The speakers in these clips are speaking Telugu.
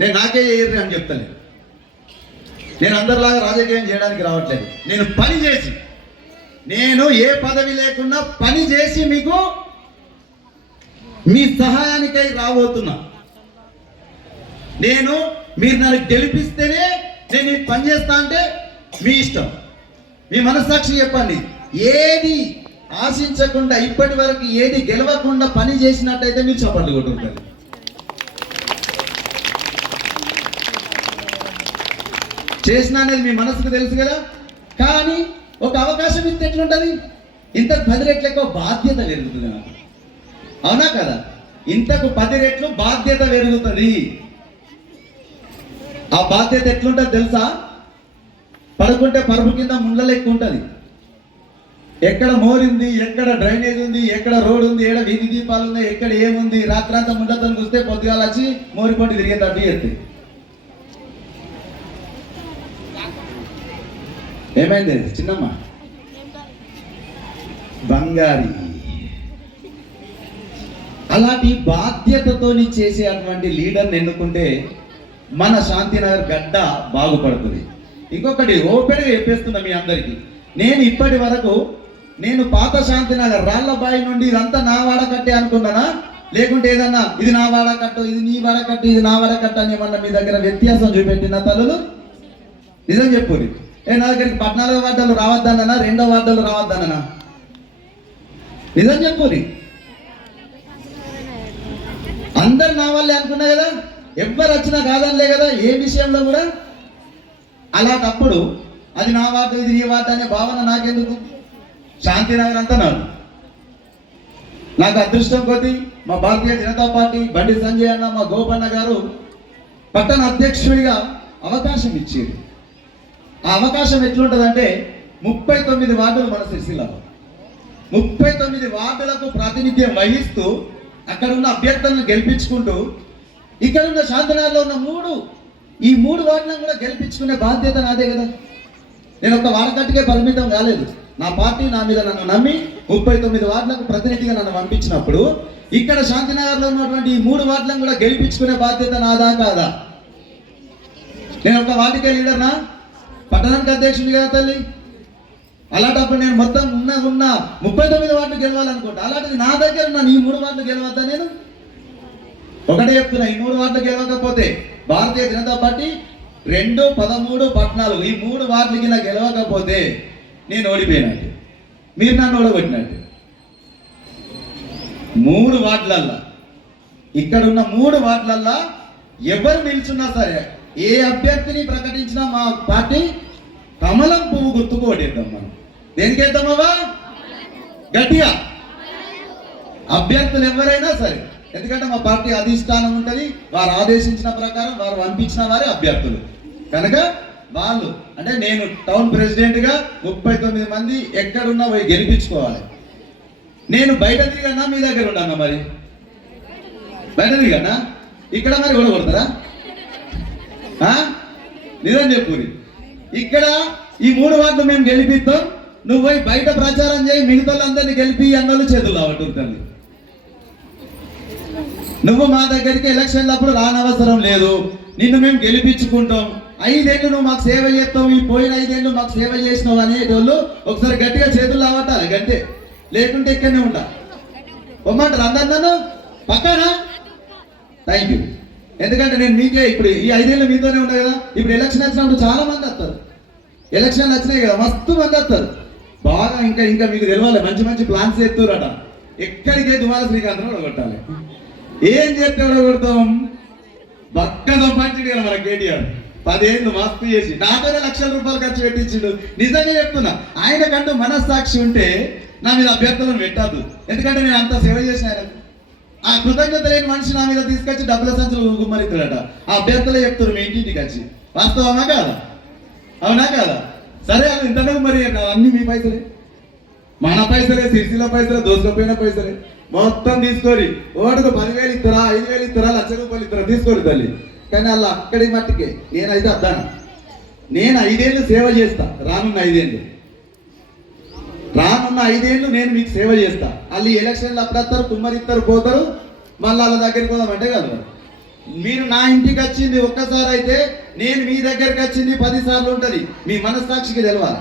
నేను నాకే చేయరు అని చెప్తాను. నేను అందరిలాగా రాజకీయం చేయడానికి రావట్లేదు. నేను పని చేసి, నేను ఏ పదవి లేకుండా పని చేసి మీకు మీ సహాయానికై రాబోతున్నా. మీరు నన్ను గెలిపిస్తేనే నేను ఈ పని చేస్తా అంటే మీ ఇష్టం, మీ మనస్సాక్షి చెప్పండి. ఏది ఆశించకుండా ఇప్పటి వరకు ఏది గెలవకుండా పని చేసినట్టయితే మీరు చప్పట్లు కొట్టుంటారు. చేసిన అనేది మీ మనసుకు తెలుసు కదా. కానీ ఒక అవకాశం ఇస్తే ఎట్లుంటుంది? ఇంతకు 10 రెట్లు ఎక్కువ బాధ్యత పెరుగుతుంది నాకు, అవునా కదా? ఇంతకు 10 రెట్లు బాధ్యత పెరుగుతుంది. ఆ బాధ్యత ఎట్లుంటుంది తెలుసా? పడుకుంటే పరుపు కింద ముండ్ల లెక్క ఉంటుంది. ఎక్కడ మోరింది, ఎక్కడ డ్రైనేజ్ ఉంది, ఎక్కడ రోడ్ ఉంది, ఎక్కడ వీధి దీపాలు ఉన్నాయి, ఎక్కడ ఏముంది, రాత్రంతా ముండ్లతో చూస్తే పొద్దుగాల వచ్చి మోరిపోటీ తిరిగేటట్టు చేస్తుంది. ఏమైంది చిన్నమ్మ? బంగారి. అలాంటి బాధ్యతతోని చేసే అటువంటి లీడర్ని ఎన్నుకుంటే మన శాంతినగర్ గడ్డ బాగుపడుతుంది. ఇంకొకటి ఓపెన్గా చెప్పేస్తున్నా మీ అందరికీ, నేను ఇప్పటి వరకు పాత శాంతినగర్ రాళ్లబాయి నుండి ఇదంతా నా వాడకట్టే అనుకున్నానా, లేకుంటే ఏదన్నా ఇది నా వాడకట్టు, ఇది నీ వాడకట్టు, ఇది నా వాడకట్టు అని ఏమన్నా మీ దగ్గర వ్యత్యాసం చూపెట్టిన తల్లులు నిజం చెప్పుర్రి. నా దగ్గరికి 14వ వార్డులు రావద్దన్నా, 2వ వార్డులు రావద్దన్నా, నిజం చెప్పుర్రి. అందరు నా వాళ్ళే అనుకున్నా కదా, ఎవ్వరు వచ్చినా కాదనిలే కదా ఏ విషయంలో కూడా. అలాంటప్పుడు అది నా వార్డు, ఇది నీ వార్డు అనే భావన నాకెందుకు? శాంతినగర్ అంతా నాకు అదృష్టం కొద్దీ మా భారతీయ జనతా పార్టీ బండి సంజయ్ అన్న, మా గోపన్న గారు పట్టణ అధ్యక్షుడిగా అవకాశం ఇచ్చారు. ఆ అవకాశం ఎట్లుంటుందంటే 39 వార్డులు మన సిరిసిల్లలో, 39 వార్డులకు ప్రాతినిధ్యం వహిస్తూ అక్కడ ఉన్న అభ్యర్థులను గెలిపించుకుంటూ ఇక్కడ ఉన్న శాంతినగర్లో ఉన్న ఈ మూడు వార్డులను కూడా గెలిపించుకునే బాధ్యత నాదే కదా. నేను ఒక వాడకట్టుకే పరిమితం కాలేదు. నా పార్టీ నా మీద నన్ను నమ్మి 39 వార్డులకు ప్రతినిధిగా నన్ను పంపించినప్పుడు ఇక్కడ శాంతినగర్లో ఉన్నటువంటి ఈ 3 వార్డులను కూడా గెలిపించుకునే బాధ్యత నాదా కాదా? నేను ఒక వార్డుకే లీడర్నా, పట్టణానికి అధ్యక్షుడి కదా తల్లి. అలాంటప్పుడు నేను మొత్తం ఉన్న 39 వార్డులు గెలవాలనుకుంటా. అలాంటిది నా దగ్గర ఉన్న ఈ 3 వార్డులు గెలవద్దా? నేను ఒకటే చెప్తున్నా, ఈ 3 వార్డులు గెలవకపోతే భారతీయ జనతా పార్టీ 2, 13, 14 ఈ 3 వార్డులకి ఇలా గెలవకపోతే నేను ఓడిపోయినట్టు, మీరు నన్ను ఓడగొట్టినట్టు. 3 వార్డులల్లా, ఇక్కడ ఉన్న 3 వార్డులల్లా ఎవరు నిల్చున్నా సరే, ఏ అభ్యర్థిని ప్రకటించినా మా పార్టీ కమలం పువ్వు గుర్తుకు ఓటేద్దాం. మనం దేనికి వేద్దామవా? గట్టిగా అభ్యర్థులు ఎవరైనా సరే, ఎందుకంటే మా పార్టీ అధిష్టానం ఉంటుంది, వారు ఆదేశించిన ప్రకారం వారు పంపించిన వారే అభ్యర్థులు కనుక వాళ్ళు అంటే నేను టౌన్ ప్రెసిడెంట్గా 39 మంది ఎక్కడున్నా పోయి గెలిపించుకోవాలి. నేను బయట తిరిగన్నా మీ దగ్గర ఉండన్నా, మరి బయట తిరిగన్నా ఇక్కడ మరి కూడా కొడతారా? నిజం చెప్పురి. ఇక్కడ ఈ 3 వార్డులు మేము గెలిపిస్తాం, నువ్వు పోయి బయట ప్రచారం చేయి, మిగతా వాళ్ళందరినీ గెలిపి అన్నోళ్ళు చేతులు రావట్టుంది. నువ్వు మా దగ్గరికి ఎలక్షన్లప్పుడు రానవసరం లేదు, నిన్ను మేము గెలిపించుకుంటాం. 5 ఏళ్ళు నువ్వు మాకు సేవ చేస్తావు, ఈ పోయిన 5 ఏళ్ళు మాకు సేవ చేసినావు అనేటోళ్ళు ఒకసారి గట్టిగా చేతులు రావట్టాలి గంటే, లేకుంటే ఇక్కడనే ఉంటా పొమ్మంటారు అందరు పక్కన. Thank you. ఎందుకంటే నేను మీకే ఇప్పుడు ఈ 5 ఏళ్ళు మీతోనే ఉన్నాయి కదా. ఇప్పుడు ఎలక్షన్ వచ్చినప్పుడు చాలా మంది వస్తారు, ఎలక్షన్లు వచ్చినాయి కదా, మస్తు మంది వస్తారు బాగా. ఇంకా మీకు తెలియాలి, మంచి మంచి ప్లాన్స్ చేస్తారట. ఎక్కడికే దుమాల శ్రీకాంత్ కొట్టాలి. ఏం చేస్తే కొడతాం? బక్క సంపాదించింది కదా మన కేటీఆర్. 10 ఏళ్ళు మస్తు చేసి నాతోనే లక్షల రూపాయలు ఖర్చు పెట్టించిండు. నిజంగా చెప్తున్నా, ఆయనకంటూ మనస్సాక్షి ఉంటే నా మీద అభ్యర్థులను పెట్టద్దు. ఎందుకంటే నేను అంత సేవ చేసిన ఆయన. ఆ కృతజ్ఞత లేని మనిషి నా మీద తీసుకొచ్చి డబ్బుల సంచులు గుమ్మరిస్తాడట. ఆ అభ్యర్థులే చెప్తారు మీ ఇంటికి వచ్చి. వాస్తవమా కాదా? అవునా కాదా? సరే, అది ఇంతనే మరి అన్ని మీ పైసలే, మన పైసలే, సిరిసిల్ల పైసలే, దోసుకపోయిన పైసలే మొత్తం తీసుకోరి. ఓటుకు 10,000 ఇస్తారా, 5,000 ఇస్తారా, ₹1,00,000 ఇస్తారా తీసుకోరు తల్లి. కానీ అలా అక్కడి మట్టికే నేనైతే అద్దాను. నేను 5 ఏళ్ళు సేవ చేస్తా. రానున్న 5 ఏళ్ళు నేను మీకు సేవ చేస్తా. వాళ్ళు ఎలక్షన్లు అప్పుడు వస్తారు, కుమ్మరిస్తారు, పోతారు, మళ్ళీ వాళ్ళ దగ్గరికి పోదామంటే కదా. మీరు నా ఇంటికి వచ్చింది ఒక్కసారి అయితే నేను మీ దగ్గరికి వచ్చింది 10 సార్లు ఉంటుంది. మీ మనస్సాక్షికి తెలవాలి.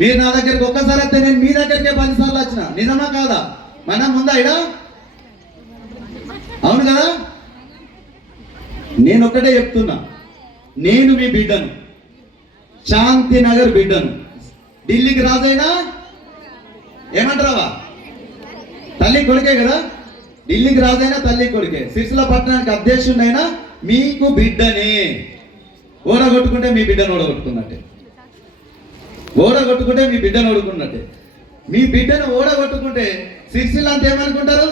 మీరు నా దగ్గరికి ఒక్కసారి అయితే నేను మీ దగ్గరికే 10 సార్లు వచ్చిన. నిజమా కాదా? మనం ముందా ఇడా? అవును కదా? నేను ఒక్కటే చెప్తున్నా, నేను మీ బిడ్డను, శాంతినగర్ బిడ్డను. ఢిల్లీకి రాజైనా ఏమంటారావా? తల్లి కొడుకే కదా. ఢిల్లీకి రాజైనా తల్లి కొడుకే. సిరిసిల్ల పట్టణానికి అధ్యక్షుడైనా మీకు బిడ్డనే. ఓడగొట్టుకుంటే మీ బిడ్డను ఓడగొట్టుకున్నట్టే. ఓడగొట్టుకుంటే మీ బిడ్డను ఓడుకున్నట్టే. మీ బిడ్డను ఓడగొట్టుకుంటే సిరిసిల్ల అంతా ఏమనుకుంటారు?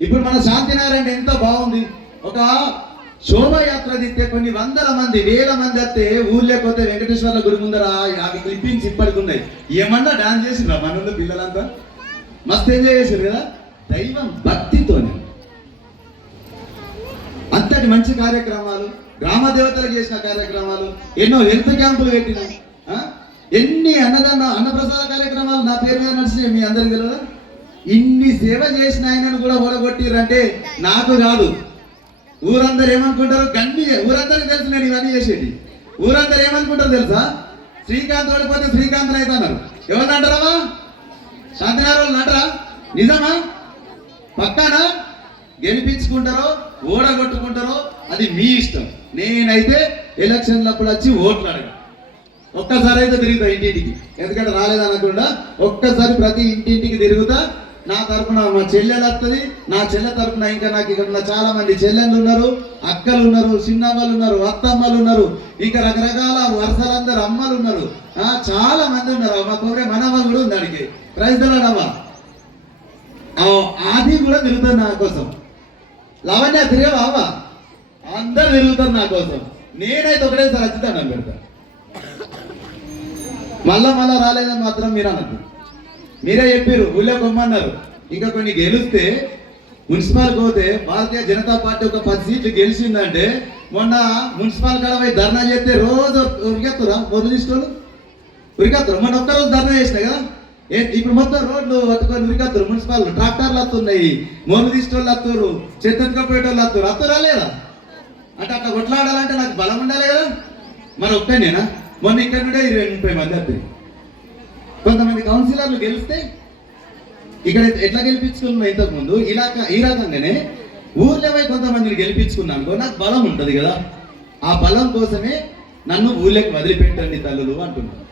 ఇప్పుడు మన శాంతినగర్ అంటే ఎంత బాగుంది. ఒక శోభయాత్ర తిస్తే కొన్ని వందల మంది, వేల మంది వస్తే ఊర్లోకి వస్తే వెంకటేశ్వర్ల గుడి ముందర అవి క్లిప్పింగ్స్ ఇప్పటికి ఉన్నాయి. ఏమన్నా డాన్స్ చేసిండ్రా మన పిల్లలంతా? మస్తు ఎంజాయ్ చేశారు కదా. దైవం భక్తితోనే అంతటి మంచి కార్యక్రమాలు, గ్రామ దేవతలకు చేసిన కార్యక్రమాలు, ఎన్నో హెల్త్ క్యాంపులు పెట్టిన, ఎన్ని అన్నప్రసాద కార్యక్రమాలు నా పేరు మీద నడిచినాయి. మీ అందరికి తెలియదా? ఇన్ని సేవ చేసిన ఆయనను కూడా ఓడగొట్టిరంటే నాకు కాదు, ఊరందరూ ఏమనుకుంటారు? ఊరందరికి తెలుసు నేను ఇవన్నీ చేసేది. ఊరందరూ ఏమనుకుంటారు తెలుసా? శ్రీకాంత్ ఓడిపోతే శ్రీకాంత్ అయితే అన్నారు. ఎవరిని అంటారా? శాంతినగర్ వాళ్ళని అంటారా? నిజమా? పక్కానా? గెలిపించుకుంటారో ఓడగొట్టుకుంటారో అది మీ ఇష్టం. నేనైతే ఎలక్షన్లప్పుడు వచ్చి ఓట్లు అడగా. ఒక్కసారి అయితే తిరుగుతా ఇంటింటికి, ఎందుకంటే రాలేదనకుండా ఒక్కసారి ప్రతి ఇంటింటికి తిరుగుతా. నా తరఫున మా చెల్లెలు వస్తుంది, నా చెల్లె తరఫున ఇంకా నాకు ఇక్కడ ఉన్న చాలా మంది చెల్లెళ్ళు ఉన్నారు, అక్కలు ఉన్నారు, చిన్నమ్మలు ఉన్నారు, అత్తమ్మలు ఉన్నారు, ఇంకా రకరకాల వరుసలందరూ అమ్మలు ఉన్నారు, చాలా మంది ఉన్నారు. మా కోరే మనమ్మ కూడా ఉంది. దానికి ప్రైజ్లమ్మా అది కూడా తిరుగుతారు నా కోసం. లవణ్య తిరిగావా? అందరు తిరుగుతారు నా కోసం. నేనైతే ఒకటేసారి వచ్చి పెడతా. మళ్ళా రాలేదని మాత్రం మీరు అనద్దు. మీరే చెప్పారు, ఊళ్ళో కొమ్మన్నారు. ఇంకా కొన్ని గెలిస్తే మున్సిపల్ పోతే భారతీయ జనతా పార్టీ ఒక 10 సీట్లు గెలిచిందంటే మొన్న మున్సిపల్ కాడ పోయి ధర్నా చేస్తే రోజు ఉరికెత్తురా మొదలు తీసుకోరు, ఉరికెత్తారు. మొన్న ఒక్కరోజు ధర్నా చేసిన కదా. ఇప్పుడు మొత్తం రోడ్లు పట్టుకొని ఉరికెత్తారు. మున్సిపల్ ట్రాక్టర్లు వస్తున్నాయి, మొదలు తీసుకోళ్ళు వస్తారు, చెత్తకపోయేటోళ్ళు వస్తారు. వస్తురా లేదా? అంటే అట్లా కొట్లాడాలంటే నాకు బలం ఉండాలి కదా. మన ఒక్కనేనా? మొన్న ఇక్కడ నుండే 20-30 మంది వస్తుంది. కొంతమంది కౌన్సిలర్లు గెలిస్తే ఇక్కడ ఎట్లా గెలిపించుకున్నా ఇంతకుముందు ఈ రకంగానే ఊర్లో పోయి కొంతమందిని గెలిపించుకున్నాను. నాకు బలం ఉంటుంది కదా. ఆ బలం కోసమే నన్ను ఊళ్ళకి వదిలిపెట్టండి తల్లులు అంటున్నాను.